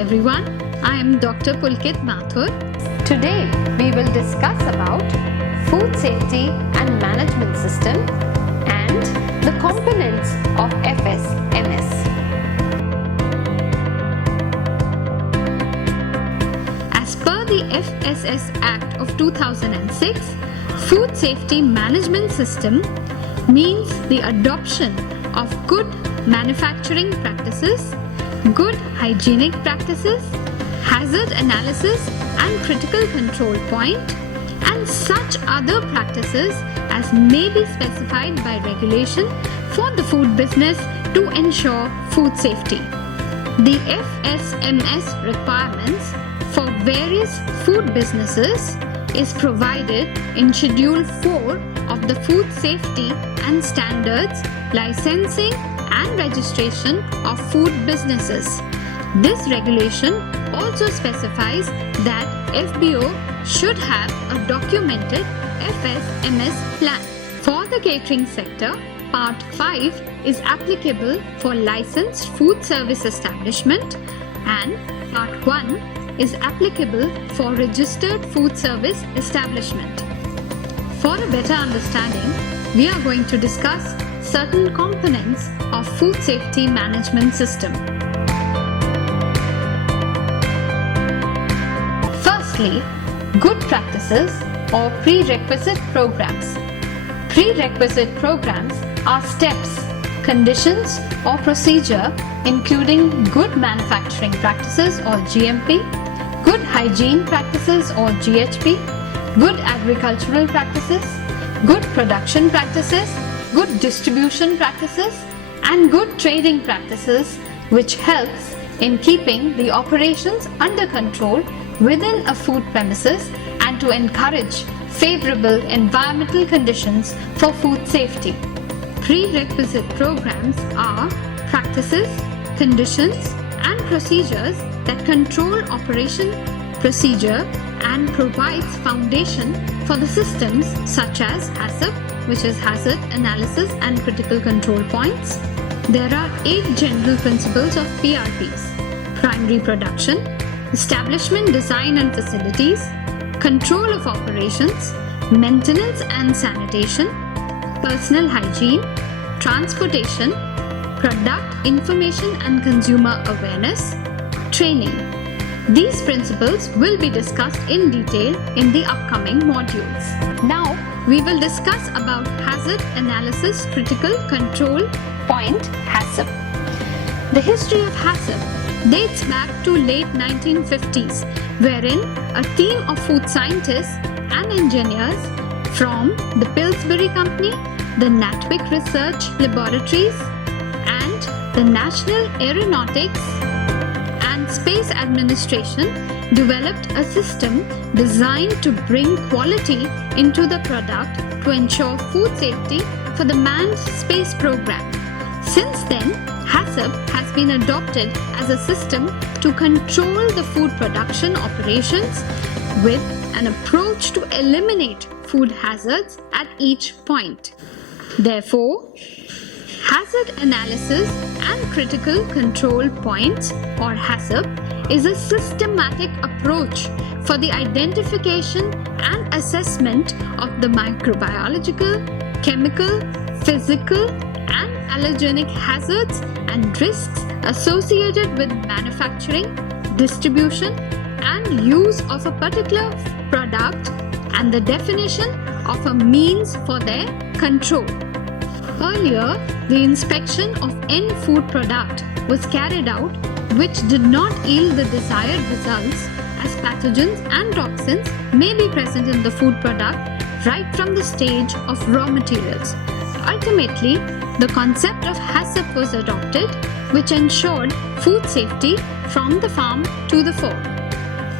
everyone, I am Dr. Pulkit Mathur. Today we will discuss about food safety and management system and the components of FSMS. As per the FSS Act of 2006, Food Safety Management System means the adoption of good manufacturing practices, good hygienic practices, hazard analysis and critical control point, and such other practices as may be specified by regulation for the food business to ensure food safety. The FSMS requirements for various food businesses is provided in Schedule 4 of the Food Safety and Standards Licensing and Registration of Food Businesses. This regulation also specifies that FBO should have a documented FSMS plan. For the catering sector, Part 5 is applicable for licensed food service establishment and Part 1 is applicable for registered food service establishment. For a better understanding, we are going to discuss certain components of food safety management system. Firstly, good practices or prerequisite programs. Prerequisite programs are steps, conditions or procedure including good manufacturing practices or GMP, good hygiene practices or GHP, good agricultural practices, good production practices, good distribution practices, and good trading practices, which helps in keeping the operations under control within a food premises and to encourage favorable environmental conditions for food safety. Prerequisite programs are practices, conditions, and procedures that control operation, procedure, and provides foundation for the systems such as HACCP, which is Hazard Analysis and Critical Control Points. There are 8 general principles of PRPs: primary production, establishment design and facilities, control of operations, maintenance and sanitation, personal hygiene, transportation, product information and consumer awareness, training. These principles will be discussed in detail in the upcoming modules. Now, we will discuss about Hazard Analysis Critical Control Point HACCP. The history of HACCP dates back to late 1950s, wherein a team of food scientists and engineers from the Pillsbury Company, the Natwick Research Laboratories, and the National Aeronautics and Space Administration developed a system designed to bring quality into the product to ensure food safety for the manned space program. Since then, HACCP has been adopted as a system to control the food production operations with an approach to eliminate food hazards at each point. Therefore, Hazard Analysis and Critical Control Points, or HACCP, is a systematic approach for the identification and assessment of the microbiological, chemical, physical, and allergenic hazards and risks associated with manufacturing, distribution, and use of a particular product, and the definition of a means for their control. Earlier, the inspection of any food product was carried out which did not yield the desired results, as pathogens and toxins may be present in the food product right from the stage of raw materials. Ultimately, the concept of HACCP was adopted, which ensured food safety from the farm to the fork.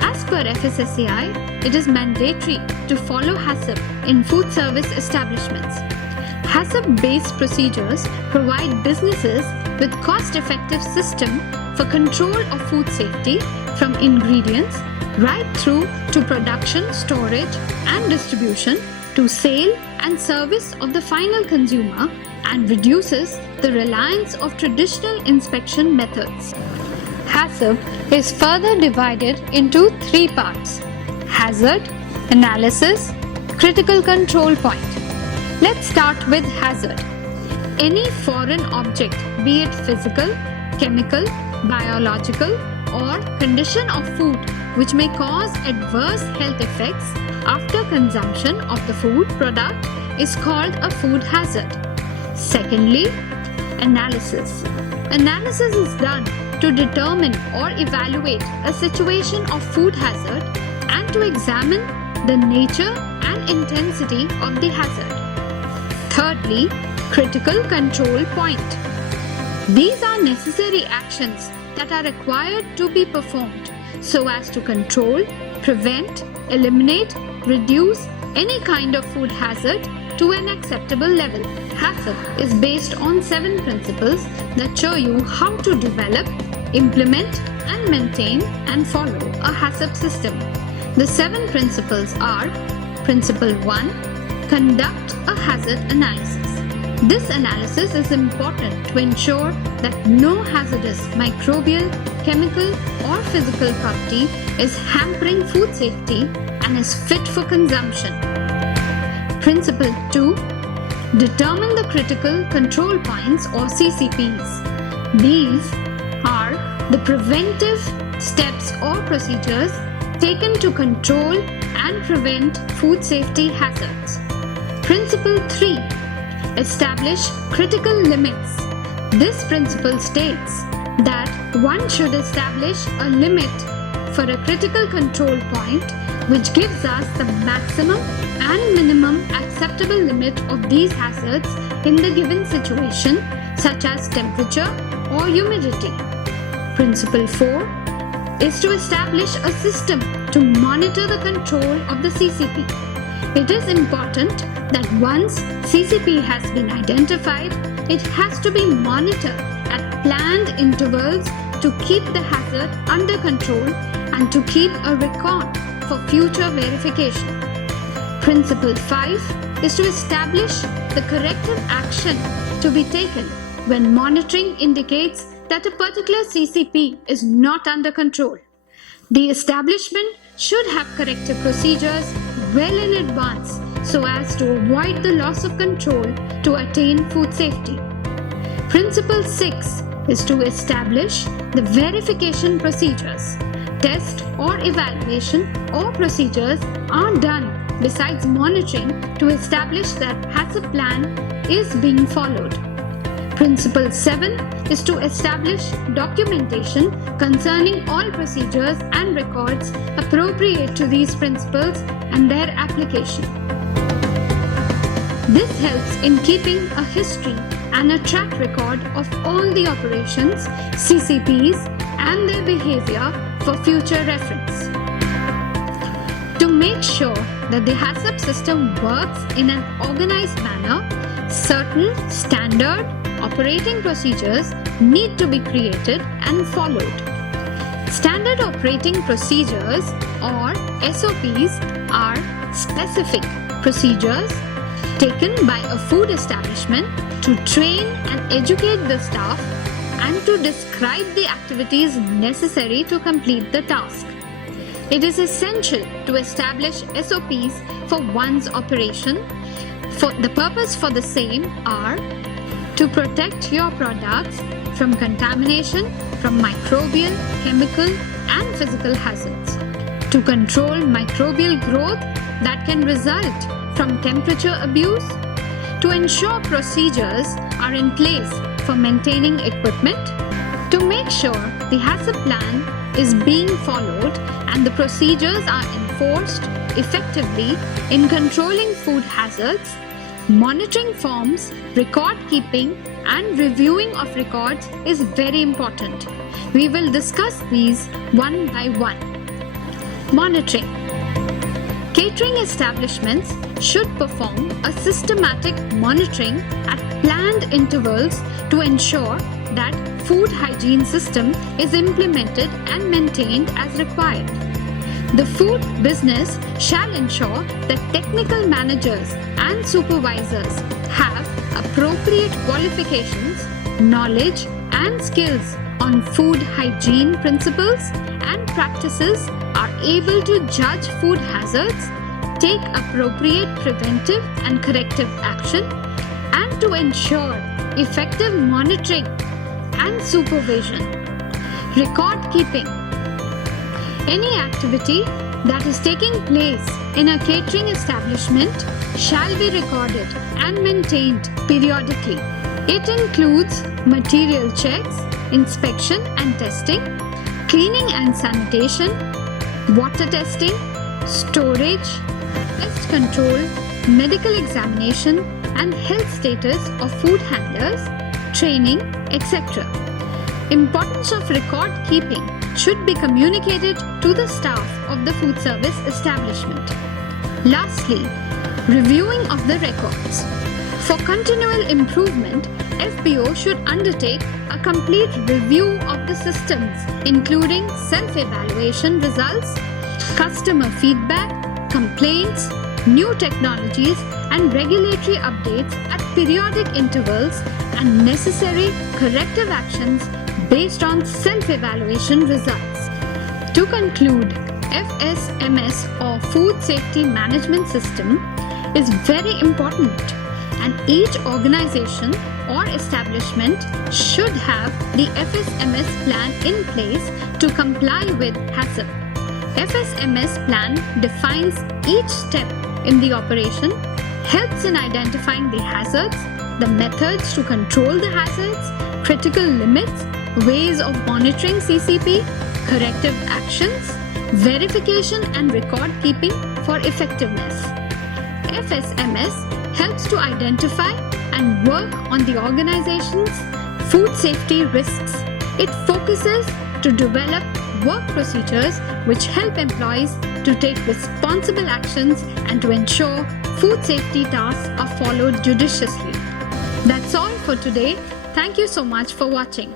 As per FSSAI, it is mandatory to follow HACCP in food service establishments. HACCP-based procedures provide businesses with cost-effective system for control of food safety from ingredients right through to production, storage and distribution to sale and service of the final consumer, and reduces the reliance of traditional inspection methods. HACCP is further divided into three parts: hazard, analysis, critical control point. Let's start with hazard. Any foreign object, be it physical, chemical, biological, or condition of food which may cause adverse health effects after consumption of the food product is called a food hazard. Secondly, analysis. Analysis is done to determine or evaluate a situation of food hazard and to examine the nature and intensity of the hazard. Thirdly, critical control point. These are necessary actions that are required to be performed so as to control, prevent, eliminate, reduce any kind of food hazard to an acceptable level. HACCP is based on 7 principles that show you how to develop, implement, and maintain and follow a HACCP system. The 7 principles are: Principle 1. Conduct a hazard analysis. This analysis is important to ensure that no hazardous microbial, chemical, or physical property is hampering food safety and is fit for consumption. Principle 2. Determine the critical control points or CCPs. These are the preventive steps or procedures taken to control and prevent food safety hazards. Principle 3. Establish critical limits. This principle states that one should establish a limit for a critical control point which gives us the maximum and minimum acceptable limit of these hazards in the given situation, such as temperature or humidity. Principle 4 is to establish a system to monitor the control of the CCP. It is important that once CCP has been identified, it has to be monitored at planned intervals to keep the hazard under control and to keep a record for future verification. Principle 5 is to establish the corrective action to be taken when monitoring indicates that a particular CCP is not under control. The establishment should have corrective procedures well in advance so as to avoid the loss of control to attain food safety. Principle 6 is to establish the verification procedures. Test or evaluation or procedures are done besides monitoring to establish that HACCP plan is being followed. Principle 7 is to establish documentation concerning all procedures and records appropriate to these principles and their application. This helps in keeping a history and a track record of all the operations, CCPs, and their behavior for future reference. To make sure that the HACCP system works in an organized manner, certain standard operating procedures need to be created and followed. Standard operating procedures or SOPs are specific procedures taken by a food establishment to train and educate the staff and to describe the activities necessary to complete the task. It is essential to establish SOPs for one's operation. The purpose for the same are to protect your products from contamination from microbial, chemical, and physical hazards, to control microbial growth that can result from temperature abuse, to ensure procedures are in place for maintaining equipment, to make sure the HACCP plan is being followed and the procedures are enforced effectively in controlling food hazards. Monitoring forms, record keeping, and reviewing of records is very important. We will discuss these one by one. Monitoring. Catering establishments should perform a systematic monitoring at planned intervals to ensure that food hygiene system is implemented and maintained as required. The food business shall ensure that technical managers and supervisors have appropriate qualifications, knowledge, and skills on food hygiene principles and practices are able to judge food hazards, take appropriate preventive and corrective action, and to ensure effective monitoring and supervision. Record keeping. Any activity that is taking place in a catering establishment shall be recorded and maintained periodically. It includes material checks, inspection and testing, cleaning and sanitation, water testing, storage, pest control, medical examination and health status of food handlers, training, etc. Importance of record keeping should be communicated to the staff of the food service establishment. Lastly, reviewing of the records. For continual improvement, FBO should undertake a complete review of the systems, including self-evaluation results, customer feedback, complaints, new technologies, and regulatory updates at periodic intervals and necessary corrective actions based on self-evaluation results. To conclude, FSMS or Food Safety Management System is very important, and each organization or establishment should have the FSMS plan in place to comply with HACCP. FSMS plan defines each step in the operation, helps in identifying the hazards, the methods to control the hazards, critical limits, ways of monitoring CCP, corrective actions, verification and record keeping for effectiveness. FSMS helps to identify and work on the organization's food safety risks. It focuses to develop work procedures which help employees to take responsible actions and to ensure food safety tasks are followed judiciously. That's all for today. Thank you so much for watching.